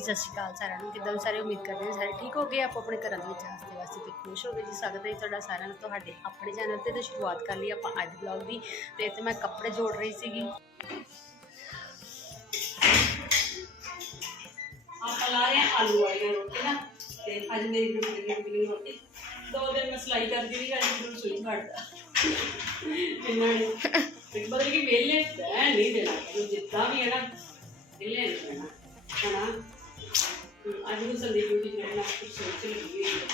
ਸਤਿ ਸ਼੍ਰੀ ਅਕਾਲ ਸਾਰਿਆਂ ਨੂੰ। ਕਿਦਾਂ ਸਾਰੇ ਉਮੀਦ ਕਰਦੇ ਹਾਂ ਸਾਰੇ ਠੀਕ ਹੋ ਗਏ ਆਪਣੇ ਘਰਾਂ ਦੇ ਵਿੱਚ ਹੱਸਦੇ ਵਾਸਤੇ ਤੇ ਖੁਸ਼ ਹੋ ਜੀ। ਸਵਾਗਤ ਹੈ ਤੁਹਾਡਾ ਸਾਰਿਆਂ ਨੂੰ। ਤੁਹਾਡੇ ਆਪਣੇ ਚੈਨਲ ਤੇ ਤੇ ਸ਼ੁਰੂਆਤ ਕਰ ਲਈ ਆਪਾਂ ਅੱਜ ਵਲੌਗ ਦੀ। ਤੇ ਇੱਥੇ ਮੈਂ ਕੱਪੜੇ ਜੋੜ ਰਹੀ ਸੀਗੀ। ਆਪਾਂ ਲਾ ਰਹੇ ਹਾਂ ਆਲੂ ਵਾਲੀਆਂ ਰੋਟੀ ਤੇ ਅੱਜ ਮੇਰੀ ਰੋਟੀ ਦੀ ਰੋਟੀ ਰੋਟੀ। ਦੋ ਦਿਨ ਮੈਂ ਸਲਾਈ ਕਰਦੀ ਰਹੀ, ਅੱਜ ਮੈਨੂੰ ਸੂਈ ਘੜਦਾ ਇਹਨਾਂ ਨੇ ਤੇ ਬਦਲ ਕੇ ਵੇਲੇ ਬਹਿ ਨਹੀਂ ਦੇਣਾ। ਜਿੱਦਾਂ ਵੀ ਹੈ ਨਾ ਵੇਲੇ ਨਹੀਂ ਦੇਣਾ ਹਨਾ? ਅੱਜ ਨੂੰ ਸੰਦੀਪ ਨੂੰ ਜਿਹੜਾ ਨਾ ਕੁਝ ਸੋਚ ਲੱਗੀ ਹੋਈ ਹੈ।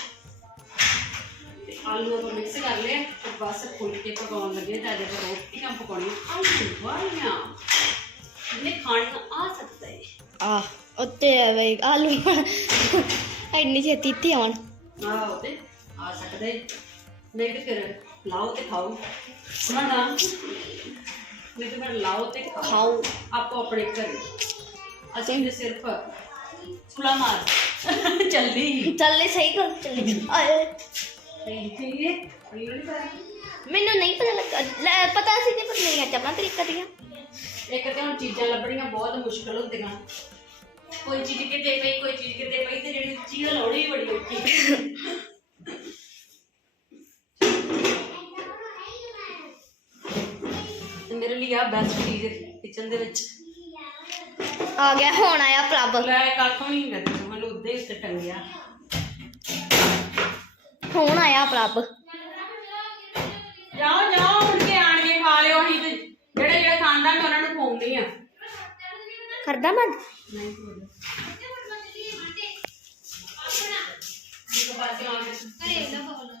ਤੇ ਆਲੂ ਆਪਾਂ ਮਿਕਸ ਕਰ ਲਏ ਤੇ ਬਸ ਫੁਲਕੇ ਪਕਾਉਣ ਲੱਗੇ ਤਾਂ ਅੱਜ ਆਪਾਂ ਰੋਟੀਆਂ ਪਕਾਉਣੀਆਂ। ਆਲੂ ਵਾਲੀਆਂ। ਇਹਨੇ ਖਾਣ ਨੂੰ ਆ ਸਕਦਾ ਹੈ ਆ ਉੱਤੇ ਆ ਬਈ ਆਲੂ ਇੰਨੀ ਛੇਤੀ ਤੇ ਆਉਣ। ਆਹ ਤੇ ਆ ਸਕਦੇ ਨਹੀਂ ਤੇ ਫਿਰ ਲਾਓ ਤੇ ਖਾਓ। ਸੁਣਾ ਨਹੀਂ ਤੇ ਫਿਰ ਲਾਓ ਤੇ ਖਾਓ। ਆਪੋ ਆਪਣੇ ਘਰ। ਅਸੀਂ ਸਿਰਫ ਫੁਲਾ ਮਾਰ ਚੱਲੀ ਚੱਲੇ ਸਹੀ ਕਰ ਚੱਲੇ ਆਏ ਠੀਕ ਹੈ ਅੜੀ ਨਹੀਂ ਕਰ ਮੈਨੂੰ ਨਹੀਂ ਪਤਾ ਲੱਗਾ ਲੈ, ਪਤਾ ਸੀ ਤੇ ਪਰ ਮੇਰੀਆਂ ਚੱਪਲਾਂ ਤਰੀਕਾ ਦੀਆਂ ਇੱਕ ਤੇ ਹੁਣ ਚੀਜ਼ਾਂ ਲੱਭਣੀਆਂ ਬਹੁਤ ਮੁਸ਼ਕਲ ਹੁੰਦੀਆਂ ਕੋਈ ਚੀਜ਼ ਕਿਤੇ ਪਈ ਕੋਈ ਚੀਜ਼ ਕਿਤੇ ਪਈ ਤੇ ਜਿਹੜੀ ਚੀਜ਼ ਲਾਉਣੀ ਵੀ ਬੜੀ ਔਖੀ ਤੇ ਮੇਰੇ ਲਈ ਆ ਬੈਸਟ ਚੀਜ਼ ਕਿਚਨ ਦੇ ਵਿੱਚ ਆ ਗਿਆ ਹੁਣ ਆਇਆ ਪ੍ਰਭ ਲੈ ਕੱਖ ਵੀ ਨਹੀਂ ਕਰਦੀ ਮੈਨੂੰ ਉੱਦੇ ਉੱਤੇ ਟੰਗਿਆ ਹੁਣ ਆਇਆ ਪ੍ਰਭ ਜਾਓ ਜਾਓ ਮੁੜ ਕੇ ਆਣ ਕੇ ਖਾ ਲਿਓ ਅਸੀਂ ਤੇ। ਜਿਹੜੇ ਜਿਹੜੇ ਖਾਂਦਾ ਮੈਂ ਉਹਨਾਂ ਨੂੰ ਖਵਾਉਂਦੀ ਆ ਕਰਦਾ ਮੈਂ ਨਹੀਂ ਖਵਾਉਂਦਾ। ਇੱਕ ਪਾਸੇ ਆ ਕੇ। ਉਹ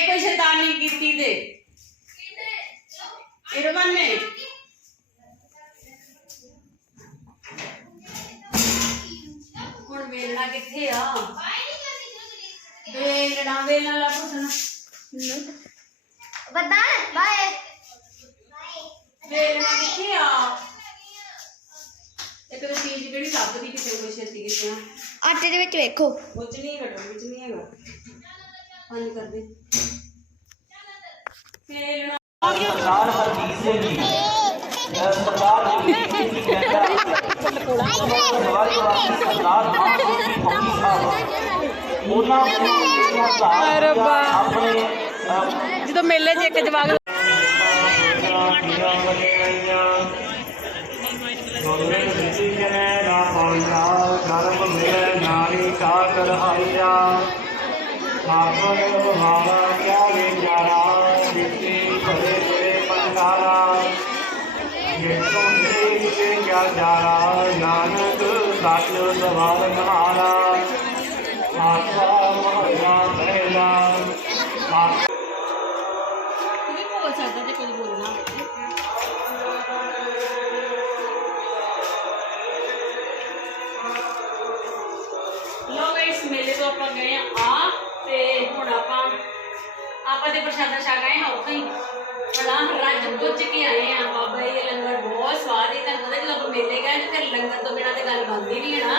ਜੇ ਕੋਈ ਸ਼ੈਤਾਨੀ ਕੀਤੀ ਤੇ ਇਰਮਨ ਨੇ ਹੁਣ ਵੇਲਣਾ ਕਿੱਥੇ ਆ? ਵੇਲਣਾ ਵੇਲਣਾ ਲੱਭੋ ਸਨਾ ਬਦਾਨ ਬਾਏ। ਵੇਲਣਾ ਕਿੱਥੇ ਆ? ਇੱਕ ਤਾਂ ਚੀਜ਼ ਕਿਹੜੀ ਲੱਭਦੀ ਕਿਤੇ ਕੋਈ ਛੇਤੀ ਕਿਤੇ ਆਟੇ ਦੇ ਵਿੱਚ ਵੇਖੋ। ਉਹ ਚ ਨਹੀਂ ਹੈਗਾ ਵਿੱਚ ਨਹੀਂ ਹੈਗਾ। ਬੰਦ ਕਰ ਦੇ। ਵੇਲਣਾ ਸਰਦਾਰ ਹਰਜੀਤ ਸਿੰਘ ਜੀ ਸਰਦਾਰ ਜੀ ਕਹਿੰਦਾ ਸਰਦਾਰ ਮਾਨ ਸਿੰਘ ਜੀ ਫੌਜੀ ਸਾਹਿਬ ਉਹਨਾਂ ਨੂੰ ਆਪਣੇ ਜਦੋਂ ਮੇਲੇ 'ਚ ਇੱਕ ਜਵਾਗ ਨਾਰੀ ਕਾਕਰ ਹਾਇਆ ਮਾਪਰ ਮਾਵਾ ਕਿਆ ਕਿਆ ਜਾਰਾ ਨਾਨਕ ਸੱਚ ਸਵਾਲ ਨਹਾਰਾ ਆਸਾ ਮਹਲਾ ਪਹਿਲਾ। ਆਸਾ ਕਿਹਦੇ ਕੋਲ ਸਕਦਾ ਤੇ ਕੁਝ ਬੋਲਣਾ ਹੋਵੇ। ਲੋ ਗਾਇਸ ਮੇਲੇ ਤੋਂ ਆਪਾਂ ਗਏ ਆ ਆ ਤੇ ਹੁਣ ਆਪਾਂ ਆਪਾਂ ਤੇ ਪ੍ਰਸ਼ਾਦਾ ਛਕ ਆਏ ਹਾਂ ਉੱਥੇ ਹੀ। ਬੜਾ ਰੱਜ ਪੁੱਜ ਕੇ ਆਏ ਆ ਬਾਬਾ ਜੀ ਦੇ ਲੰਗਰ ਬਹੁਤ ਸਵਾਦ ਹੀ ਤੁਹਾਨੂੰ ਪਤਾ ਜਦੋਂ ਆਪਾਂ ਮੇਲੇ ਗਏ ਤੇ ਫਿਰ ਲੰਗਰ ਤੋਂ ਬਿਨਾਂ ਤੇ ਗੱਲ ਬਣਦੀ ਨਹੀਂ ਹੈ ਨਾ।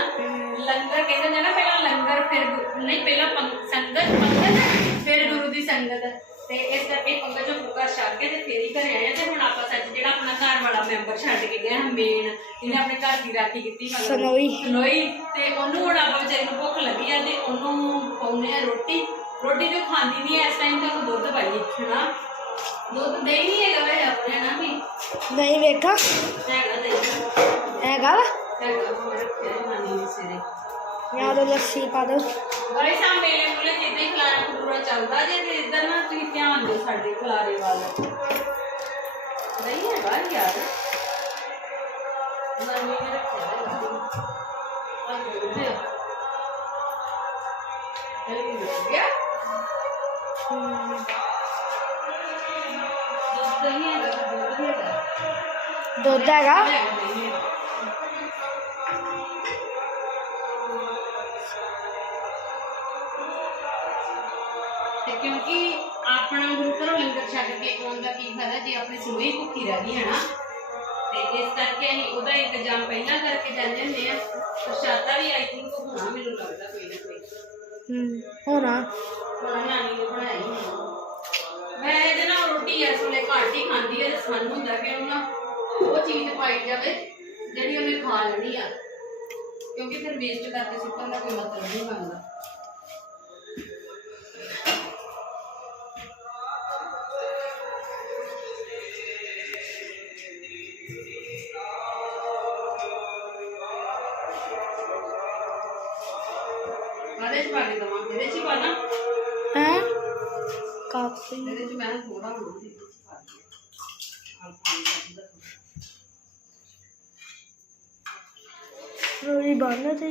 ਲੰਗਰ ਕਹਿੰਦੇ ਨੇ ਨਾ ਪਹਿਲਾਂ ਲੰਗਰ ਫਿਰ ਗੁ- ਨਹੀਂ ਪਹਿਲਾਂ ਪੰਗ- ਸੰਗਤ ਪੰਗਤ ਫਿਰ ਗੁਰੂ ਦੀ ਸੰਗਤ। ਤੇ ਇਸ ਕਰਕੇ ਪੰਗਤ ਚੋਂ ਫੁਕਾ ਛਕ ਕੇ ਤੇ ਫੇਰ ਹੀ ਘਰੇ ਆਏ ਆ ਤੇ ਹੁਣ ਆਪਾਂ ਸੱਚ ਜਿਹੜਾ ਆਪਣਾ ਘਰ ਵਾਲਾ ਮੈਂਬਰ ਛੱਡ ਕੇ ਗਿਆ ਮੇਨ ਇਹਨੇ ਆਪਣੇ ਘਰ ਦੀ ਰਾਖੀ ਕੀਤੀ ਮਤਲਬ ਸਨੋਈ। ਸਨੋਈ। ਤੇ ਉਹਨੂੰ ਹੁਣ ਆਪਾਂ ਵਿਚਾਰੀ ਨੂੰ ਭੁੱਖ ਲੱਗੀ ਆ ਤੇ ਉਹਨੂੰ ਪਾਉਨੇ ਆ ਰੋਟੀ। ਰੋਟੀ ਤੇ ਖਾਂਦੀ ਨਹੀਂ ਇਸ ਟਾਈਮ ਤੱਕ ਦੁੱਧ ਪਾਈਏ ਹਨਾ ਨਹੀਂ ਹੈਗਾ ਵੇ ਆਪਣੇ ਨਾ ਵੀ ਨਹੀਂ ਵੇਖਾਂ ਹੈਗਾ ਦੇ ਹੈਗਾ ਵਾ ਹੈਗਾ ਮੇਰੇ ਪਿਆਰੇ ਮਾਨੀ ਨੇ ਸਿਰੇ ਜਾਂ ਤਾਂ ਲੱਸੀ ਪਾ ਦੋ ਬੜੇ ਸਾਂ ਮੇਲੇ ਮੁਲੇ ਜਿੱਦਾਂ ਹੀ ਖਲਾਰਾ ਖੁਦੂਰਾ ਚੱਲਦਾ ਜੇ ਤੇ ਇੱਧਰ ਨਾ ਤੁਸੀਂ ਧਿਆਨ ਦਿਓ ਸਾਡੇ ਖਲਾਰੇ ਵੱਲ ਨਹੀਂ ਹੈਗਾ ਯਾਰ ਮਰਮੀ ਨੇ ਰੱਖਿਆ ਹੈਗਾ ਦੁੱਧ ਹੈਗਾ ਹੈਗਾ ਦਹੀਂ ਵੀ ਹੈਗਾ। ਤੇ ਕਿਉਂਕਿ ਆਪਣਾ ਗੁਰੂ ਘਰੋਂ ਲੰਗਰ ਛਕ ਕੇ ਆਉਣ ਦਾ ਕੀ ਫਾਇਦਾ ਜੇ ਆਪਣੀ ਸੂਈ ਭੁੱਖੀ ਰਹਿ ਗਈ ਹੈ ਨਾ ਤੇ ਇਸ ਕਰਕੇ ਅਸੀਂ ਉਹਦਾ ਇੰਤਜ਼ਾਮ ਪਹਿਲਾਂ ਕਰਕੇ ਜਾਂਦੇ ਹੁੰਦੇ ਆ ਪ੍ਰਸ਼ਾਦਾ ਵੀ ਆਈ ਥਿੰਕ ਹੋਣਾ ਮੈਨੂੰ ਲੱਗਦਾ ਕੋਈ ਨਾ ਕੋਈ ਹੂੰ ਹੋਣਾ ਹੁਣ ਨਾਨੀ ਨੇ ਬਣਾਈ ਹੋਣੀ। ਮੈਂ ਇਹਦੇ ਉਹ ਚੀਜ਼ ਪਾਈ ਜਾਵੇ, ਜਿਹੜੀ ਉਹਨੇ ਖਾ ਲੈਣੀ ਆ। ਕਿਉਂਕਿ ਫਿਰ ਵੇਸਟ ਕਰਕੇ ਸੁੱਟਣ ਦਾ ਕੋਈ ਮਤਲਬ ਨਹੀਂ ਬਣਦਾ। ਰੋਈ ਬੰਨ ਤੇ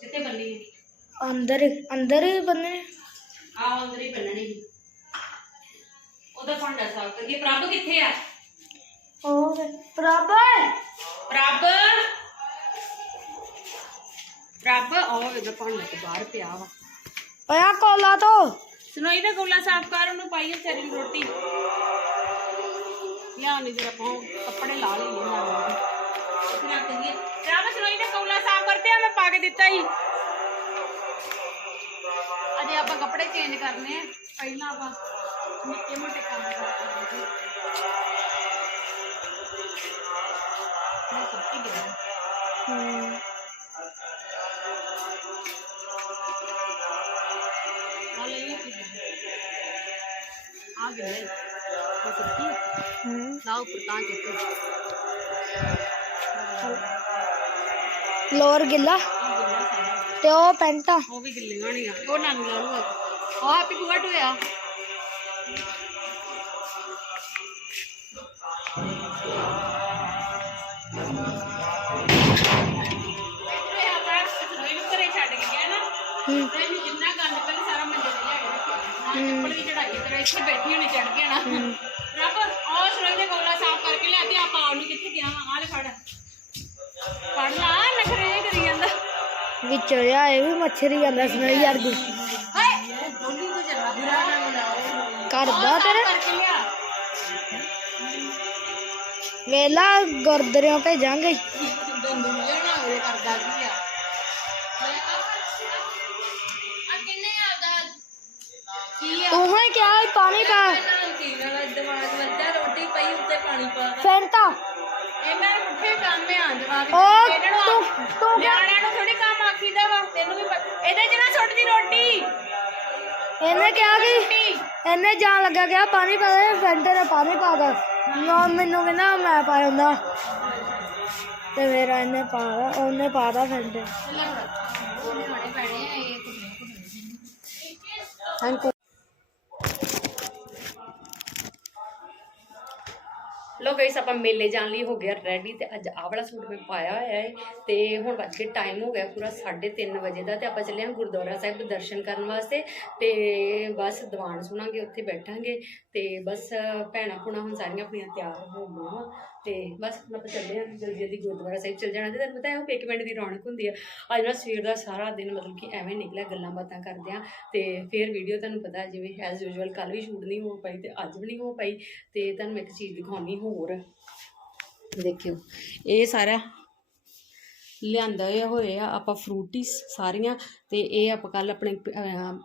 ਕਿੱਥੇ ਬੰਨੀ ਹੈ ਅੰਦਰ ਅੰਦਰ ਹੀ ਬੰਨੇ ਆ ਅੰਦਰ ਹੀ ਬੰਨਣੀ ਸੀ। ਉਹਦਾ ਭਾਂਡਾ ਸਾਫ਼ ਕਰੀਏ ਪ੍ਰਭ ਕਿੱਥੇ ਆ ਉਹ ਬਰਾਬਰ ਪ੍ਰਭ ਪ੍ਰਭ ਉਹ ਇਹਦਾ ਭਾਂਡਾ ਤੇ ਬਾਹਰ ਪਿਆ ਵਾ ਓਇਆ ਕੋਲਾ ਤੋਂ ਸੁਣਾਈ ਦਾ ਗੋਲਾ ਸਾਫ਼ ਕਰ ਉਹਨੂੰ ਪਾਈਏ ਵਿਚਾਰੀ ਨੂੰ ਰੋਟੀ ਯਾ ਨਹੀਂ ਜਰਾ ਪਾਉ ਕੱਪੜੇ ਲਾ ਲਈਏ ਨਾਲ ਇੱਥੇ ਰੱਖ ਦਈਏ ਪ੍ਰਭ ਸੁਣਾਈ ਦਾ ਗੋਲਾ ਸਾਫ਼ ਕਰਤੇ ਆ ਮੈਂ ਪਾ ਕੇ ਦਿੱਤਾ ਹੀ। ਅਜੇ ਆਪਾਂ ਕੱਪੜੇ ਚੇਂਜ ਕਰਨੇ ਆ। ਪਹਿਲਾਂ ਆਪਾਂ ਨਿੱਕੇ ਮੋਟੇ ਕੰਮ ਕਰਦੇ ਮੈਂ ਸੱਚੀ ਗਿਆ ਹੂੰ। ਆ। ਲੈ ਲਈ ਉਹ ਸੱਚੀ ਹੂੰ। ਲਾਓ ਉੱਪਰ ਤਾਂ ਲੋਰ ਗਿੱਲਾ। ਤੇ ਉਹ ਪੈਂਟਾ। ਉਹ ਵੀ ਗਿੱਲੀਆਂ ਹੋਣੀਆਂ। ਉਹ ਨਾਨੀ ਲਾ ਲੂਗਾ ਉਹ ਆਪੀ ਹੂੰ। ਚੜਾਈ ਤੇ ਇੱਥੇ ਬੈਠੀ ਹੋਣੀ ਚੜ ਗਿਆ ਨਾ ਰੱਬ ਉਹ ਸਰੋਈ ਦੇ ਕੋਲਾ ਸਾਫ਼ ਕਰਕੇ ਲਿਆ ਤੇ ਆਪਾਂ ਉਹਨੂੰ ਕਿੱਥੇ ਗਿਆ ਵਾ। ਆ ਲੈ ਫੜ। ਕਰਕੇ ਲਿਆ ਵੇਲਾ ਗੁਰਦਰਿਆਂ ਭੇਜਾਂਗੇ ਦੰਦੂ ਲੈਣਾ ਉਹ ਕਰਦਾ ਕੀ ਆ ਆ ਕਿੰਨੇ ਆਦਾ ਕੀ ਆ ਤੂੰ ਹੀ ਕਿਹਾ ਸੀ ਪਾਣੀ ਪਾ ਨਮਕੀਨ ਵਾਲਾ ਦਿਮਾਗ ਵੱਜਾ ਰੋਟੀ ਪਈ ਉੱਤੇ ਪਾਣੀ ਪਾ ਫੈਂਟਾ ਇਹਨਾਂ ਦੇ ਪੁੱਠੇ ਕੰਮ ਆ ਜਵਾਬ ਉਹ ਇਹਨਾਂ ਨੂੰ ਤੂੰ- ਆਖ- ਤੂੰ- ਨਿਆਣਿਆਂ ਨੂੰ ਥੋੜੀ ਕੰਮ ਆਖੀਦਾ ਵਾ ਤੈਨੂੰ ਵੀ ਪਤਾ- ਇਹਦੇ ਚ ਨਾ ਸੁੱਟ ਦੀ ਰੋਟੀ। ਇਹਨੇ ਕਿਹਾ ਕਿ ਇਹਨੇ ਜਾਣ ਲੱਗਾ ਕਿਹਾ ਪਾਣੀ ਪਾ ਦੇ ਫੈਂਟੇ ਨੇ ਪਾਣੀ ਪਾ ਦਾ ਨਾ ਮੈਨੂੰ ਕਹਿੰਦਾ ਮੈਂ ਪਾ ਜਾਂਦਾ ਤੇ ਫਿਰ ਇਹਨੇ ਪਾ ਉਹਨੇ ਪਾ ਦਾ ਫੈਂਟੇ ਲੋ ਗਾਇਸ, ਆਪਾਂ ਮੇਲੇ ਜਾਣ ਲਈ ਹੋ ਗਿਆ ਰੈਡੀ ਤੇ ਅੱਜ ਆਹ ਵਾਲਾ ਸੂਟ ਮੈਂ ਪਾਇਆ ਹੋਇਆ ਹੈ ਤੇ ਹੁਣ ਵੱਜ ਕੇ ਟਾਈਮ ਹੋ ਗਿਆ ਪੂਰਾ 3:30 ਵਜੇ ਦਾ ਤੇ ਆਪਾਂ ਚੱਲੇ ਹਾਂ ਗੁਰਦੁਆਰਾ ਸਾਹਿਬ ਦੇ ਦਰਸ਼ਨ ਕਰਨ ਵਾਸਤੇ ਤੇ ਬਸ ਦੀਵਾਨ ਸੁਣਾਂਗੇ, ਉੱਥੇ ਬੈਠਾਂਗੇ ਤੇ ਬਸ ਭੈਣਾਂ ਭੁਣਾ ਹੁਣ ਸਾਰੀਆਂ ਆਪਣੀਆਂ ਤਿਆਰ ਹੋ ਗਈਆਂ ਵਾ। ਤੇ ਬਸ ਹੁਣ ਆਪਾਂ ਚੱਲੇ ਹਾਂ ਜਲਦੀ ਜਲਦੀ ਗੁਰਦੁਆਰਾ ਸਾਹਿਬ ਚੱਲ ਜਾਣਾ ਤੇ ਤੁਹਾਨੂੰ ਪਤਾ ਹੈ ਉਹ ਇੱਕ ਮਿੰਟ ਦੀ ਰੌਣਕ ਹੁੰਦੀ ਆ। ਅੱਜ ਨਾ ਸਵੇਰ ਦਾ ਸਾਰਾ ਦਿਨ ਮਤਲਬ ਕਿ ਐਵੇਂ ਨਿਕਲਿਆ, ਗੱਲਾਂ ਬਾਤਾਂ ਕਰਦੇ ਆ ਤੇ ਫਿਰ ਵੀਡੀਓ ਤੁਹਾਨੂੰ ਪਤਾ ਜਿਵੇਂ ਐਜ਼ ਯੂਜੂਅਲ ਕੱਲ ਵੀ ਸ਼ੂਟ ਨਹੀਂ ਹੋ ਪਾਈ ਤੇ ਅੱਜ ਵੀ ਨਹੀਂ ਹੋ ਪਾਈ ਤੇ ਤੁਹਾਨੂੰ ਮੈਂ ਇੱਕ ਚੀਜ਼ ਦਿਖਾਉਣੀ ਹੋਰ। ਦੇਖਿਓ, ਇਹ ਸਾਰਾ ਲਿਆਂਦਾ ਹੋਏ ਆ, ਆਪਾਂ ਫਰੂਟੀ ਸਾਰੀਆਂ, ਤੇ ਇਹ ਆਪਾਂ ਕੱਲ ਆਪਣੇ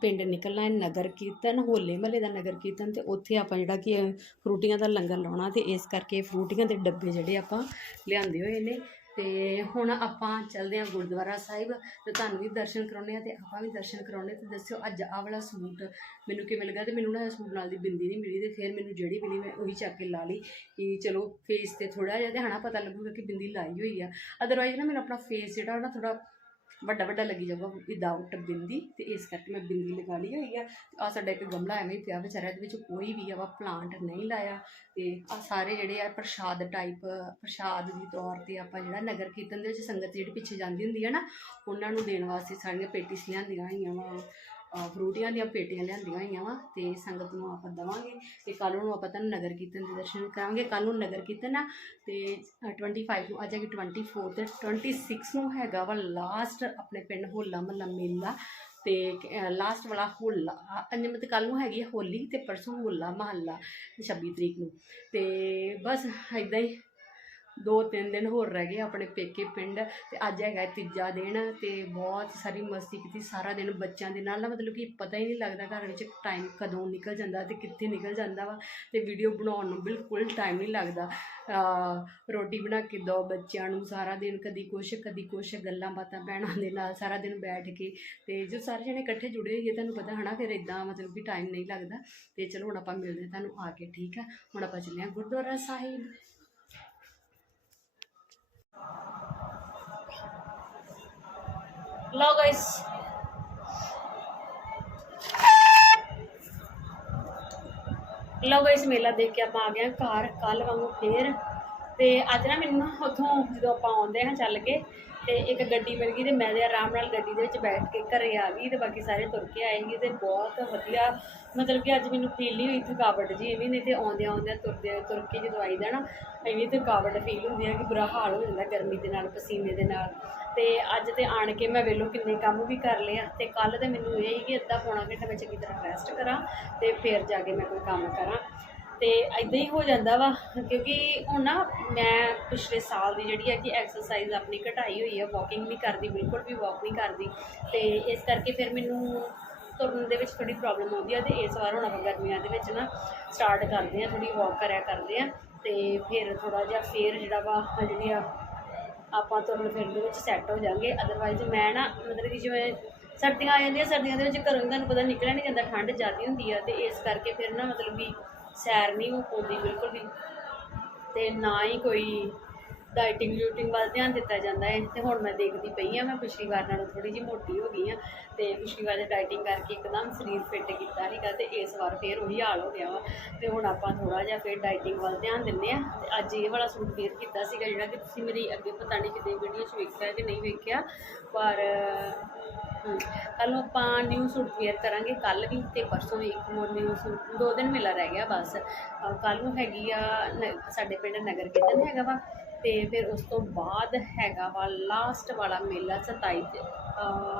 ਪਿੰਡ ਨਿਕਲਣਾ ਹੈ ਨਗਰ ਕੀਰਤਨ, ਹੋਲੇ ਮਹੱਲੇ ਦਾ ਨਗਰ ਕੀਰਤਨ, ਤੇ ਉੱਥੇ ਆਪਾਂ ਜਿਹੜਾ ਕਿ ਫਰੂਟੀਆਂ ਦਾ ਲੰਗਰ ਲਾਉਣਾ, ਤੇ ਇਸ ਕਰਕੇ ਫਰੂਟੀਆਂ ਦੇ ਡੱਬੇ ਜਿਹੜੇ ਆਪਾਂ ਲਿਆਂਦੇ ਹੋਏ ਨੇ। ਤੇ ਹੁਣ ਆਪਾਂ ਚੱਲਦੇ ਹਾਂ ਗੁਰਦੁਆਰਾ ਸਾਹਿਬ ਤੇ ਤੁਹਾਨੂੰ ਵੀ ਦਰਸ਼ਨ ਕਰਾਉਣੇ ਆ ਤੇ ਆਪਾਂ ਵੀ ਦਰਸ਼ਨ ਕਰਾਉਣੇ ਤੇ ਦੱਸਿਓ, ਅੱਜ ਆਹ ਵਾਲਾ ਸੂਟ ਮੈਨੂੰ ਕਿਵੇਂ ਲੱਗਾ? ਤੇ ਮੈਨੂੰ ਨਾ ਇਹ ਸੂਟ ਨਾਲ ਦੀ ਬਿੰਦੀ ਨਹੀਂ ਮਿਲੀ ਤੇ ਫਿਰ ਮੈਨੂੰ ਜਿਹੜੀ ਮਿਲੀ ਮੈਂ ਉਹੀ ਚੱਕ ਕੇ ਲਾ ਲਈ ਕਿ ਚਲੋ ਫੇਸ ਤੇ ਥੋੜਾ ਜਿਹਾ ਤੇ ਹਨਾ ਪਤਾ ਲੱਗੂਗਾ ਕਿ ਬਿੰਦੀ ਲਾਈ ਹੋਈ ਆ। ਅਦਰਵਾਈਜ਼ ਨਾ ਮੈਨੂੰ ਆਪਣਾ ਫੇਸ ਜਿਹੜਾ ਉਹ ਨਾ ਥੋੜਾ ਵੱਡਾ ਵੱਡਾ ਲੱਗੀ ਜਾਊਗਾ ਵਿਦਆਊਟ ਬਿੰਦੀ ਤੇ ਇਸ ਕਰਕੇ ਮੈਂ ਬਿੰਦੀ ਲਗਾ ਲਈ ਹੋਈ ਆ ਆ ਸਾਡਾ ਇੱਕ ਗਮਲਾ ਐਵੇਂ ਪਿਆ ਵਿਚਾਰਾ, ਇਹਦੇ ਵਿੱਚ ਕੋਈ ਵੀ ਆਵਾ ਪਲਾਂਟ ਨਹੀਂ ਲਾਇਆ ਤੇ ਆ ਸਾਰੇ ਜਿਹੜੇ ਆ ਪ੍ਰਸ਼ਾਦ ਟਾਈਪ ਪ੍ਰਸ਼ਾਦ ਦੀ ਤੌਰ ਤੇ ਆਪਾਂ ਜਿਹੜਾ ਨਗਰ ਕੀਰਤਨ ਦੇ ਵਿੱਚ ਸੰਗਤ ਜਿਹੜੀ ਪਿੱਛੇ ਜਾਂਦੀ ਹੁੰਦੀ ਹੈ ਨਾ, ਉਹਨਾਂ ਨੂੰ ਦੇਣ ਵਾਸਤੇ ਸਾਰੀਆਂ ਪੇਟੀਸ ਲਿਆਂਦੀਆਂ ਹੋਈਆਂ ਵਾ। ਫਰੂਟੀਆਂ ਦੀਆਂ ਪੇਟੀਆਂ ਲਿਆਂਦੀਆਂ ਹੋਈਆਂ ਵਾ ਤੇ ਸੰਗਤ ਨੂੰ ਆਪਾਂ ਦਵਾਂਗੇ ਤੇ ਕੱਲ ਨੂੰ ਆਪਾਂ ਤੁਹਾਨੂੰ ਨਗਰ ਕੀਰਤਨ ਦੇ ਦਰਸ਼ਨ ਕਰਾਂਗੇ। ਕੱਲ ਨੂੰ ਨਗਰ ਕੀਰਤਨ ਆ ਤੇ ਅ, 25 ਨੂੰ ਅੱਜ ਹੈ ਕਿ 24 ਤੇ 26 ਨੂੰ ਹੈਗਾ ਵਾ ਲਾਸਟ ਆਪਣੇ ਪਿੰਡ ਹੋਲਾ ਮਹੱਲਾ ਮੇਲਾ ਤੇ ਲਾਸਟ ਵਾਲਾ ਹੋਲਾ ਅੰਜ ਮਤ ਕੱਲ ਨੂੰ ਹੈਗੀ ਆ ਹੋਲੀ ਤੇ ਪਰਸੋਂ ਹੋਲਾ ਮਹੱਲਾ 26 ਤਰੀਕ ਨੂੰ ਤੇ ਬਸ ਇਦਾਂ ਹੀ ਦੋ ਤਿੰਨ ਦਿਨ ਹੋਰ ਰਹਿ ਗਏ ਆਪਣੇ ਪੇਕੇ ਪਿੰਡ ਤੇ ਅੱਜ ਹੈਗਾ ਤੀਜਾ ਦਿਨ ਤੇ ਬਹੁਤ ਸਾਰੀ ਮਸਤੀ ਕੀਤੀ, ਸਾਰਾ ਦਿਨ ਬੱਚਿਆਂ ਦੇ ਨਾਲ ਨਾ ਮਤਲਬ ਕਿ ਪਤਾ ਹੀ ਨਹੀਂ ਲੱਗਦਾ ਘਰ ਵਿੱਚ ਟਾਈਮ ਕਦੋਂ ਨਿਕਲ ਜਾਂਦਾ ਤੇ ਕਿੱਥੇ ਨਿਕਲ ਜਾਂਦਾ ਵਾ ਤੇ ਵੀਡੀਓ ਬਣਾਉਣ ਨੂੰ ਬਿਲਕੁਲ ਟਾਈਮ ਨਹੀਂ ਲੱਗਦਾ। ਰੋਟੀ ਬਣਾ ਕੇ ਦੋ ਬੱਚਿਆਂ ਨੂੰ ਸਾਰਾ ਦਿਨ, ਕਦੀ ਕੁਛ ਕਦੀ ਕੁਛ ਗੱਲਾਂ ਬਾਤਾਂ ਭੈਣਾਂ ਦੇ ਨਾਲ ਸਾਰਾ ਦਿਨ ਬੈਠ ਕੇ ਤੇ ਜੋ ਸਾਰੇ ਜਣੇ ਇਕੱਠੇ ਜੁੜੇ ਹੋਈਏ, ਤੁਹਾਨੂੰ ਪਤਾ ਹਨਾ, ਫਿਰ ਇਦਾਂ ਮਤਲਬ ਕਿ ਟਾਈਮ ਨਹੀਂ ਲੱਗਦਾ ਤੇ ਚਲੋ ਹੁਣ ਆਪਾਂ ਮਿਲਦੇ ਹਾਂ ਤੁਹਾਨੂੰ ਆ ਕੇ, ਠੀਕ ਆ? ਹੁਣ ਆਪਾਂ ਚੱਲੇ ਹਾਂ ਗੁਰਦੁਆਰਾ ਸਾਹਿਬ। ਲਓ ਗਾਇਸ ਲਓ ਗਾਇਸ ਮੇਲਾ ਦੇਖ ਕੇ ਆਪਾਂ ਆ ਗਏ ਘਰ ਕੱਲ ਵਾਂਗੂ ਫੇਰ। ਤੇ ਅੱਜ ਨਾ ਮੈਨੂੰ ਨਾ ਉੱਥੋਂ ਜਦੋਂ ਆਪਾਂ ਆਉਂਦੇ ਹਾਂ ਚੱਲ ਕੇ ਤੇ ਇੱਕ ਗੱਡੀ ਮਿਲ ਗਈ ਤੇ ਮੈਂ ਤੇ ਆਰਾਮ ਨਾਲ ਗੱਡੀ ਦੇ ਵਿੱਚ ਬੈਠ ਕੇ ਘਰੇ ਆ ਗਈ ਤੇ ਬਾਕੀ ਸਾਰੇ ਤੁਰ ਕੇ ਆਏਗੀ ਤੇ ਬਹੁਤ ਵਧੀਆ ਮਤਲਬ ਕਿ ਅੱਜ ਮੈਨੂੰ ਫੀਲ ਨਹੀਂ ਹੋਈ ਥਕਾਵਟ ਜੀ ਐਵੇਂ ਨਹੀਂ ਤੇ ਆਉਂਦਿਆਂ ਆਉਂਦਿਆਂ ਤੁਰਦੇ ਤੁਰ ਕੇ ਜਦੋਂ ਆਈਦਾ ਨਾ ਐਵੇਂ ਥਕਾਵਟ ਫੀਲ ਹੁੰਦੀ ਹੈ ਕਿ ਬੁਰਾ ਹਾਲ ਹੋ ਜਾਂਦਾ ਗਰਮੀ ਦੇ ਨਾਲ, ਪਸੀਨੇ ਦੇ ਨਾਲ। ਤੇ ਅੱਜ ਤੇ ਆਣ ਕੇ ਮੈਂ ਵੇਲੋ ਕਿੰਨੇ ਕੰਮ ਵੀ ਕਰ ਲਿਆ ਤੇ ਕੱਲ ਤੇ ਮੈਨੂੰ ਇਹ ਹੀ ਕਿ ਅੱਧਾ ਪੌਣਾ ਘੰਟਾ ਮੈਂ ਚੰਗੀ ਤਰ੍ਹਾਂ ਰੈਸਟ ਕਰਾਂ ਤੇ ਫਿਰ ਜਾ ਕੇ ਮੈਂ ਕੋਈ ਕੰਮ ਕਰਾਂ। ਤੇ ਇਦਾਂ ਹੀ ਹੋ ਜਾਂਦਾ ਵਾ, ਕਿਉਂਕਿ ਹੁਣ ਨਾ ਮੈਂ ਪਿਛਲੇ ਸਾਲ ਦੀ ਜਿਹੜੀ ਹੈ ਕਿ ਐਕਸਰਸਾਈਜ਼ ਆਪਣੀ ਘਟਾਈ ਹੋਈ ਹੈ ਵਾਕਿੰਗ ਨਹੀਂ ਕਰਦੀ, ਬਿਲਕੁਲ ਵੀ ਵਾਕ ਨਹੀਂ ਕਰਦੀ, ਤੇ ਇਸ ਕਰਕੇ ਫਿਰ ਮੈਨੂੰ ਤੁਰਨ ਦੇ ਵਿੱਚ ਥੋੜੀ ਪ੍ਰੋਬਲਮ ਆਉਂਦੀ ਹੈ ਤੇ ਇਸ ਵਾਰ ਹੁਣ ਆਪਾਂ ਗਰਮੀਆਂ ਦੇ ਵਿੱਚ ਨਾ ਸਟਾਰਟ ਕਰਦੇ ਆ ਥੋੜੀ ਵਾਕ ਕਰਿਆ ਕਰਦੇ ਆ, ਤੇ ਫਿਰ ਥੋੜਾ ਜਿਹਾ ਫੇਰ ਜਿਹੜਾ ਵਾ, ਜਿਹੜੀ ਆ ਆਪਾਂ ਤੁਰਨ ਫਿਰਨ ਦੇ ਵਿੱਚ ਸੈੱਟ ਹੋ ਜਾਾਂਗੇ ਅਦਰਵਾਈਜ਼ ਮੈਂ ਨਾ ਮਤਲਬ ਕਿ ਜਿਵੇਂ ਸਰਦੀਆਂ ਆ ਜਾਂਦੀਆਂ, ਸਰਦੀਆਂ ਦੇ ਵਿੱਚ ਘਰੋਂ ਤੁਹਾਨੂੰ ਪਤਾ ਨਿਕਲਿਆ ਨਹੀਂ ਜਾਂਦਾ, ਠੰਡ ਜ਼ਿਆਦੀ ਹੁੰਦੀ ਆ, ਤੇ ਇਸ ਕਰਕੇ ਫਿਰ ਨਾ ਮਤਲਬ ਕਿ ਸੈਰ ਨਹੀਂ ਹੋ ਪਾਉਂਦੀ ਬਿਲਕੁਲ ਵੀ ਤੇ ਨਾ ਹੀ ਕੋਈ ਡਾਈਟਿੰਗ ਰੂਟਿੰਗ ਵੱਲ ਧਿਆਨ ਦਿੱਤਾ ਜਾਂਦਾ ਹੈ ਤੇ ਹੁਣ ਮੈਂ ਦੇਖਦੀ ਪਈ ਆ ਮੈਂ ਪਿਛਲੀ ਵਾਰ ਨਾਲੋਂ ਥੋੜੀ ਜਿਹੀ ਮੋਟੀ ਹੋ ਗਈ ਆ ਤੇ ਪਿਛਲੀ ਵਾਰ ਡਾਈਟਿੰਗ ਕਰਕੇ ਇੱਕਦਮ ਸਰੀਰ ਫਿੱਟ ਕੀਤਾ ਸੀਗਾ ਤੇ ਇਸ ਵਾਰ ਫੇਰ ਉਹੀ ਹਾਲ ਹੋ ਗਿਆ ਵਾ ਤੇ ਹੁਣ ਆਪਾਂ ਥੋੜਾ ਜਿਹਾ ਫੇਰ ਡਾਈਟਿੰਗ ਵੱਲ ਧਿਆਨ ਦਿੰਦੇ ਆ ਤੇ ਅੱਜ ਇਹ ਵਾਲਾ ਸੂਟ ਵੇਅਰ ਕੀਤਾ ਸੀਗਾ ਜਿਹੜਾ ਕਿ ਤੁਸੀਂ ਮੇਰੀ ਅੱਗੇ ਪਤਾ ਨਹੀਂ ਕਿਤੇ ਵੀਡੀਓ 'ਚ ਵੇਖਿਆ ਕਿ ਨਹੀਂ ਵੇਖਿਆ, ਪਰ ਕੱਲ ਨੂੰ ਆਪਾਂ ਨਿਊ ਸੂਟ ਵੇਅਰ ਕਰਾਂਗੇ ਕੱਲ ਵੀ ਤੇ ਪਰਸੋਂ ਵੀ ਇੱਕ ਹੋਰ ਨਿਊ ਸੂਟ, ਦੋ ਦਿਨ ਮੇਲਾ ਰਹਿ ਗਿਆ ਬਸ। ਕੱਲ ਨੂੰ ਹੈਗੀ ਆ ਨ- ਸਾਡੇ ਪਿੰਡ ਨਗਰ ਕੀਰਤਨ ਹੈਗਾ ਵਾ ਤੇ ਫਿਰ ਉਸ ਤੋਂ ਬਾਅਦ ਹੈਗਾ ਵਾ ਲਾਸਟ ਵਾਲਾ ਮੇਲਾ 27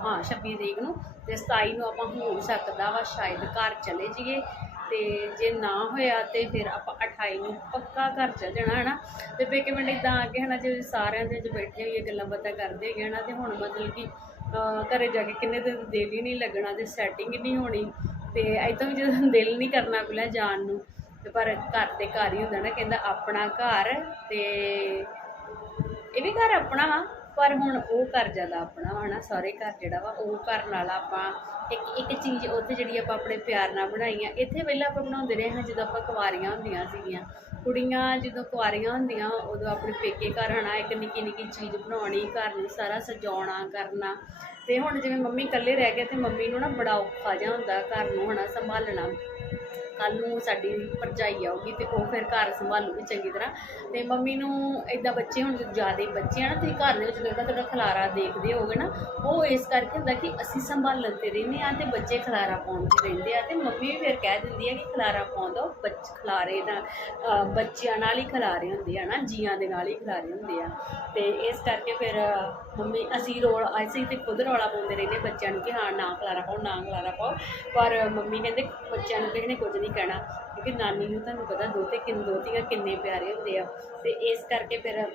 ਹਾਂ 26 ਤਰੀਕ ਨੂੰ ਤੇ 27 ਨੂੰ ਆਪਾਂ ਹੋ ਸਕਦਾ ਵਾ ਸ਼ਾਇਦ ਘਰ ਚਲੇ ਜਾਈਏ ਤੇ ਜੇ ਨਾ ਹੋਇਆ ਤੇ ਫਿਰ ਆਪਾਂ 28 ਨੂੰ ਪੱਕਾ ਘਰ ਚਲ ਜਾਣਾ ਹੈ ਨਾ ਤੇ ਪੇਕੇ ਪਿੰਡ ਇਦਾਂ ਆ ਕੇ, ਹਨਾ, ਜੇ ਸਾਰਿਆਂ ਦੇ ਵਿੱਚ ਬੈਠੇ ਹੋਈਏ, ਗੱਲਾਂ ਬਾਤਾਂ ਕਰਦੇ ਹੈਗੇ ਨਾ ਤੇ ਹੁਣ ਮਤਲਬ ਕਿ, ਅਹ ਘਰੇ ਜਾ ਕੇ ਕਿੰਨੇ ਦਿਨ ਦਿਲ ਹੀ ਨਹੀਂ ਲੱਗਣਾ ਤੇ ਸੈਟਿੰਗ ਨਹੀਂ ਹੋਣੀ ਤੇ ਇਦਾਂ ਵੀ ਜਦੋਂ ਦਿਲ ਨਹੀਂ ਕਰਨਾ ਪਹਿਲਾਂ ਜਾਣ ਨੂੰ ਤੇ ਪਰ ਘਰ ਤੇ ਘਰ ਹੀ ਹੁੰਦਾ ਨਾ, ਕਹਿੰਦਾ ਆਪਣਾ ਘਰ ਤੇ ਇਹ ਵੀ ਘਰ ਆਪਣਾ ਵਾ, ਪਰ ਹੁਣ ਉਹ ਘਰ ਜ਼ਿਆਦਾ ਆਪਣਾ ਵਾ ਨਾ ਸਾਰੇ ਘਰ ਜਿਹੜਾ ਵਾ, ਉਹ ਘਰ ਨਾਲ ਆਪਾਂ ਇੱਕ ਇੱਕ ਚੀਜ਼ ਉੱਥੇ ਜਿਹੜੀ ਆਪਾਂ ਆਪਣੇ ਪਿਆਰ ਨਾਲ ਬਣਾਈ ਆ, ਇੱਥੇ ਪਹਿਲਾਂ ਆਪਾਂ ਬਣਾਉਂਦੇ ਰਹੇ ਹਾਂ, ਜਦੋਂ ਆਪਾਂ ਕੁਆਰੀਆਂ ਹੁੰਦੀਆਂ ਸੀਗੀਆਂ। ਕੁੜੀਆਂ ਜਦੋਂ ਕੁਆਰੀਆਂ ਹੁੰਦੀਆਂ, ਉਦੋਂ ਆਪਣੇ ਪੇਕੇ ਘਰ ਹਨਾ, ਇੱਕ ਨਿੱਕੀ ਨਿੱਕੀ ਚੀਜ਼ ਬਣਾਉਣੀ, ਘਰ ਨੂੰ ਸਾਰਾ ਸਜਾਉਣਾ, ਕਰਨਾ। ਤੇ ਹੁਣ ਜਿਵੇਂ ਮੰਮੀ ਇਕੱਲੇ ਰਹਿ ਗਏ, ਤੇ ਮੰਮੀ ਨੂੰ ਨਾ ਬੜਾ ਔਖਾ ਜਿਹਾ ਹੁੰਦਾ ਘਰ ਨੂੰ ਹਨਾ, ਸੰਭਾਲਣਾ। ਕੱਲ ਨੂੰ ਸਾਡੀ ਭਰਜਾਈ ਆਊਗੀ ਤੇ ਉਹ ਫਿਰ ਘਰ ਸੰਭਾਲੂਗੀ ਚੰਗੀ ਤਰ੍ਹਾਂ। ਤੇ ਮੰਮੀ ਨੂੰ ਇਦਾਂ ਬੱਚੇ ਹੁਣ ਜ਼ਿਆਦਾ ਬੱਚੇ ਆ ਨਾ, ਤੁਸੀਂ ਘਰ ਦੇ ਵਿੱਚ ਜਿਹੜਾ ਤੁਹਾਡਾ ਖਲਾਰਾ ਦੇਖਦੇ ਹੋਗੇ ਨਾ, ਉਹ ਇਸ ਕਰਕੇ ਹੁੰਦਾ ਕਿ ਅਸੀਂ ਸੰਭਾਲਣ ਤੇ ਰਹਿੰਦੇ ਆ ਤੇ ਬੱਚੇ ਖਲਾਰਾ ਪਾਉਣ ਤੇ ਰਹਿੰਦੇ ਆ ਤੇ ਮੰਮੀ ਵੀ ਫਿਰ ਕਹਿ ਦਿੰਦੀ ਆ ਕਿ ਖਲਾਰਾ ਪਾਉਣ ਪਾਉਂਦਾ ਬੱਚ, ਖਲਾਰੇ ਦਾ ਬੱਚਿਆਂ ਨਾਲ ਹੀ ਖਲਾਰੇ ਹੁੰਦੇ ਆ ਨਾ, ਜੀਆਂ ਦੇ ਨਾਲ ਹੀ ਖਲਾਰੇ ਹੁੰਦੇ ਆ। ਤੇ ਇਸ ਕਰਕੇ ਫਿਰ ਮੰਮੀ, ਅਸੀਂ ਰੋਲ, ਅਸੀਂ ਤੇ ਖੁਦ ਰੌਲਾ ਪਾਉਂਦੇ ਰਹਿੰਦੇ ਬੱਚਿਆਂ ਨੂੰ ਕਿ ਹਾਂ, ਨਾ ਖਲਾਰਾ ਪਾਓ, ਨਾ ਖਲਾਰਾ ਪਾਓ। ਪਰ ਮੰਮੀ ਕਹਿੰਦੇ ਬੱਚਿਆਂ ਨੂੰ ਕਿਸੇ ਨੇ ਕੁਝ ਨਹੀਂ ਕਹਿਣਾ, ਕਿਉਂਕਿ ਨਾਨੀ ਨੂੰ ਤੁਹਾਨੂੰ ਪਤਾ ਦੋਤੇ ਕਿੰਨ ਦੋਤੀਆਂ ਕਿੰਨੇ ਪਿਆਰੇ ਹੁੰਦੇ ਆ। ਤੇ ਇਸ ਕਰਕੇ ਫਿਰ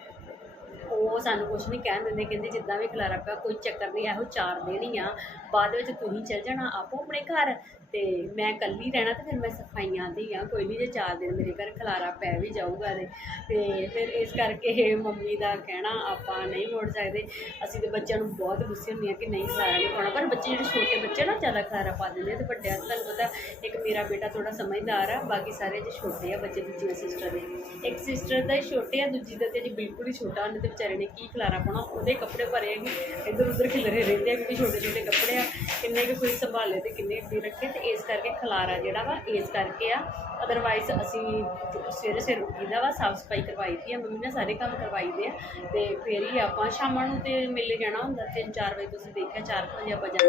ਉਹ ਸਾਨੂੰ ਕੁਝ ਨਹੀਂ ਕਹਿਣ ਦਿੰਦੇ, ਕਹਿੰਦੇ ਜਿੱਦਾਂ ਵੀ ਖਲਾਰਾ ਪਿਆ, ਕੋਈ ਚੱਕਰ ਨਹੀਂ, ਇਹੋ ਚਾਰ ਦਿਨ ਹੀ ਆ। ਬਾਅਦ ਵਿੱਚ ਤੁਸੀਂ ਚੱਲ ਜਾਣਾ, ਆਪੋ ਆਪਣੇ ਘਰ। ਤੇ ਮੈਂ ਇਕੱਲੀ ਰਹਿਣਾ ਤੇ ਫਿਰ ਮੈਂ ਸਫਾਈਆਂ ਦੀ ਆ, ਕੋਈ ਨਹੀਂ ਜੇ ਚਾਰ ਦਿਨ ਮੇਰੇ ਘਰ ਖਲਾਰਾ ਪੈ ਵੀ ਜਾਊਗਾ ਤੇ ਤੇ ਫਿਰ ਇਸ ਕਰਕੇ ਮੰਮੀ ਦਾ ਕਹਿਣਾ, ਆਪਾਂ ਨਹੀਂ ਮੋੜ ਸਕਦੇ। ਅਸੀਂ ਤੇ ਬੱਚਿਆਂ ਨੂੰ ਬਹੁਤ ਗੁੱਸੇ ਹੁੰਦੇ ਆ ਕਿ ਨਹੀਂ ਖਲਾਰਾ ਨਹੀਂ ਪਾਉਣਾ ਪਰ ਬੱਚੇ ਜਿਹੜੇ ਛੋਟੇ ਬੱਚੇ ਨਾ, ਜ਼ਿਆਦਾ ਖਲਾਰਾ ਪਾ ਦਿੰਦੇ ਆ ਤੇ ਵੱਡਿਆਂ ਦਾ ਤੁਹਾਨੂੰ ਪਤਾ ਇੱਕ ਮੇਰਾ ਬੇਟਾ ਥੋੜਾ ਸਮਝਦਾਰ ਆ, ਬਾਕੀ ਸਾਰੇ ਜੇ ਛੋਟੇ ਆ ਬੱਚੇ, ਦੂਜੀ ਸਿਸਟਰ ਦੇ। ਇੱਕ ਸਿਸਟਰ ਦਾ ਛੋਟੇ ਆ, ਦੂਜੀ ਦਾ ਤੇ ਜੀ ਬਿਲਕੁਲ ਹੀ ਛੋਟਾ, ਉਹਨੇ ਤੇ ਵਿਚਾਰੇ ਨੇ ਕੀ ਖਲਾਰਾ ਪਾਉਣਾ, ਉਹਦੇ ਕੱਪੜੇ ਭਰੇ ਹੈਗੇ ਇੱਧਰ ਉੱਧਰ ਖਿਲਰੇ ਰਹਿੰਦੇ ਆ ਕਿਉਂਕਿ ਛੋਟੇ ਛੋਟੇ ਕੱਪੜੇ ਆ, ਕਿੰਨੇ ਕੁ ਕੋਈ ਸੰਭਾਲੇ ਤੇ ਕਿੰਨੇ ਕੁ ਰੱਖੇ ਤੇ ਇਸ ਕਰਕੇ ਖਲਾਰਾ ਜਿਹੜਾ ਵਾ ਇਸ ਕਰਕੇ ਆ। ਅਦਰਵਾਈਜ਼ ਅਸੀਂ ਸਵੇਰੇ ਸਵੇਰੇ ਉੱਠੀਦਾ ਵਾ, ਸਾਫ਼ ਸਫ਼ਾਈ ਕਰਵਾਈ ਦੀ ਆ। ਮੰਮੀ ਨੇ ਸਾਰੇ ਕੰਮ ਕਰਵਾਈ ਦੇ ਆ। ਤੇ ਫਿਰ ਹੀ ਆਪਾਂ ਸ਼ਾਮਾਂ ਨੂੰ ਤੇ ਮੇਲੇ ਜਾਣਾ ਹੁੰਦਾ। 3-4 ਵਜੇ ਤੁਸੀਂ ਦੇਖਿਆ 4 ਵਜੇ ਆਪਾਂ ਜਾਂਦੇ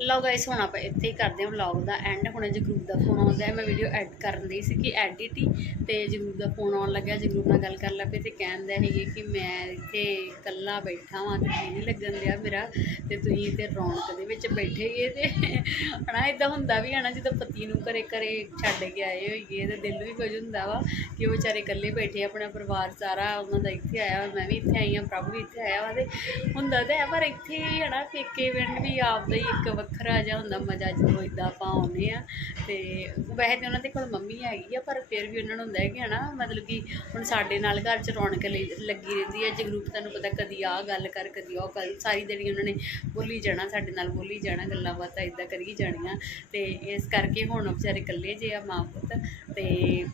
ਲਓ ਗਾਇਸ ਹੁਣ ਆਪਾਂ ਇੱਥੇ ਹੀ ਕਰਦੇ ਹਾਂ ਵਲੌਗ ਦਾ ਐਂਡ ਹੁਣ ਜਗਰੂਪ ਦਾ ਫੋਨ ਆਉਂਦਾ ਹੈ। ਮੈਂ ਵੀਡੀਓ ਐਡ ਕਰਨ ਦੀ ਸੀ ਕਿ ਐਡਿਟ ਹੀ ਤੇ ਜਗਰੂਪ ਦਾ ਫੋਨ ਆਉਣ ਲੱਗਿਆ। ਜਗਰੂਪ ਨਾਲ ਗੱਲ ਕਰ ਲੱਪੇ ਤੇ ਕਹਿੰਦਾ ਹੈਗੇ ਕਿ ਮੈਂ ਇੱਥੇ ਇਕੱਲਾ ਬੈਠਾ ਵਾਂ ਤੇ ਜੀ ਨਹੀਂ ਲੱਗਣ ਦਿਆ ਮੇਰਾ ਤੇ ਤੁਸੀਂ ਤੇ ਰੌਣਕ ਦੇ ਵਿੱਚ ਬੈਠੇ ਗਏ ਤੇ ਹਨਾ ਇਦਾਂ ਹੁੰਦਾ ਵੀ ਹਨਾ ਜਦੋਂ ਪਤੀ ਨੂੰ ਘਰੇ ਘਰੇ ਛੱਡ ਕੇ ਆਏ ਹੋਈਏ ਤੇ ਦਿਲ ਵੀ ਕੁਝ ਹੁੰਦਾ ਵਾ ਕਿ ਉਹ ਵਿਚਾਰੇ ਇਕੱਲੇ ਬੈਠੇ ਆਪਣਾ ਪਰਿਵਾਰ ਸਾਰਾ ਉਹਨਾਂ ਦਾ ਇੱਥੇ ਆਇਆ ਵਾ, ਮੈਂ ਵੀ ਇੱਥੇ ਆਈ ਹਾਂ ਪ੍ਰਭੂ ਵੀ ਇੱਥੇ ਆਇਆ ਵਾ ਤੇ ਹੁੰਦਾ ਤਾਂ ਹੈ ਪਰ ਇੱਥੇ ਹੀ ਹਨਾ ਪੇਕੇ ਪਿੰਡ ਵੀ ਆਪਦਾ ਹੀ ਇੱਕ ਵੱਖਰਾ ਜਿਹਾ ਹੁੰਦਾ, ਮਜ਼ਾ ਜਦੋਂ ਇਦਾਂ ਆਪਾਂ ਆਉਂਦੇ ਆ ਤੇ ਵੈਸੇ ਤੇ ਉਹਨਾਂ ਦੇ ਕੋਲ ਮੰਮੀ ਹੈਗੀ ਆ, ਪਰ ਫਿਰ ਵੀ ਉਹਨਾਂ ਨੂੰ ਹੁੰਦਾ ਹੈ ਕਿ ਹਨਾ, ਮਤਲਬ ਕਿ ਹੁਣ ਸਾਡੇ ਨਾਲ ਘਰ 'ਚ ਰੌਣਕ ਲਈ- ਲੱਗੀ ਰਹਿੰਦੀ ਹੈ ਜਗਰੂਪ ਤੁਹਾਨੂੰ ਪਤਾ ਕਦੀ ਆ ਗੱਲ ਕਰ, ਕਦੀ ਉਹ ਕਰ ਸਾਰੀ ਦਿਨ ਉਹਨਾਂ ਨੇ ਬੋਲੀ ਜਾਣਾ, ਸਾਡੇ ਨਾਲ ਬੋਲੀ ਜਾਣਾ, ਗੱਲਾਂ ਬਾਤਾਂ ਇਦਾਂ ਕਰੀ ਜਾਣੀਆਂ। ਤੇ ਇਸ ਕਰਕੇ ਹੁਣ ਵਿਚਾਰੇ ਇਕੱਲੇ ਜੇ ਆ ਮਾਂ ਪੁੱਤ, ਤੇ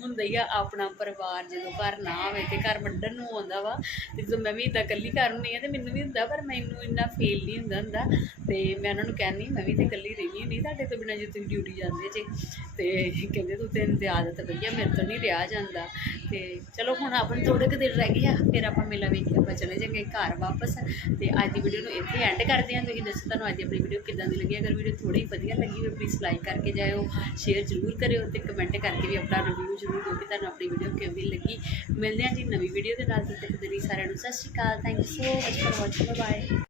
ਹੁੰਦਾ ਹੀ ਆ ਆਪਣਾ ਪਰਿਵਾਰ ਜਦੋਂ ਘਰ ਨਾ ਆਵੇ ਤੇ ਘਰ ਵੱਢਣ ਨੂੰ ਆਉਂਦਾ ਵਾ। ਤੇ ਜਦੋਂ ਮੈਂ ਵੀ ਇਦਾਂ ਇਕੱਲੀ ਘਰ ਹੁੰਦੀ ਆ ਤੇ ਮੈਨੂੰ ਵੀ ਹੁੰਦਾ, ਪਰ ਮੈਨੂੰ ਇੰਨਾ ਫੀਲ ਨਹੀਂ ਹੁੰਦਾ ਹੁੰਦਾ। ਤੇ ਮੈਂ ਉਹਨਾਂ ਨੂੰ ਕਹਿੰਦੀ, ਮੈਂ ਵੀ ਤੇ ਇਕੱਲੀ ਰਹਿੰਦੀ ਨਹੀਂ ਤੁਹਾਡੇ ਤੋਂ ਬਿਨਾਂ ਜੇ ਤੁਸੀਂ ਡਿਊਟੀ ਜਾਂਦੇ ਜੇ। ਤੇ ਕਹਿੰਦੇ, ਤੂੰ ਤੈਨੂੰ ਤੇ ਆਦਤ ਪਈ ਆ ਮੇਰੇ ਤੋਂ ਨਹੀਂ ਰਿਹਾ ਜਾਂਦਾ। ਤੇ ਚਲੋ ਹੁਣ ਆਪਣੇ ਥੋੜੇ ਕੁ ਦਿਨ ਰਹਿ ਗਿਆ ਫਿਰ ਆਪਾਂ ਮੇਲਾ ਵੇਖ ਕੇ ਆਪਾਂ ਚਲੇ ਜਾਵਾਂਗੇ ਘਰ ਵਾਪਸ। ਤੇ ਅੱਜ ਦੀ ਵੀਡੀਓ ਨੂੰ ਇੱਥੇ ਐਂਡ ਕਰਦੇ ਹਾਂ। ਤੁਸੀਂ ਦੱਸੋ ਤੁਹਾਨੂੰ ਅੱਜ ਆਪਣੀ ਵੀਡੀਓ ਕਿੱਦਾਂ ਦੀ ਲੱਗੀ? ਅਗਰ ਵੀਡੀਓ ਥੋੜੀ ਵਧੀਆ ਲੱਗੀ ਹੋਵੇ ਪਲੀਜ਼ ਲਾਈਕ ਕਰਕੇ ਜਾਇਓ ਸ਼ੇਅਰ ਜ਼ਰੂਰ ਕਰਿਓ ਤੇ ਕਮੈਂਟ ਕਰਕੇ ਵੀ ਆਪਣਾ ਰਿਵਿਊ ਜ਼ਰੂਰ ਦਿਓ ਕਿ ਤੁਹਾਨੂੰ ਆਪਣੀ ਵੀਡੀਓ ਕਿਵੇਂ ਲੱਗੀ, ਮਿਲਦੇ ਹਾਂ ਜੀ ਨਵੀਂ ਵੀਡੀਓ ਦੇ ਨਾਲ, ਤਦ ਤੱਕ ਦੇ ਲਈ ਸਾਰਿਆਂ ਨੂੰ Sat Sri Akal thank you so much for watching bye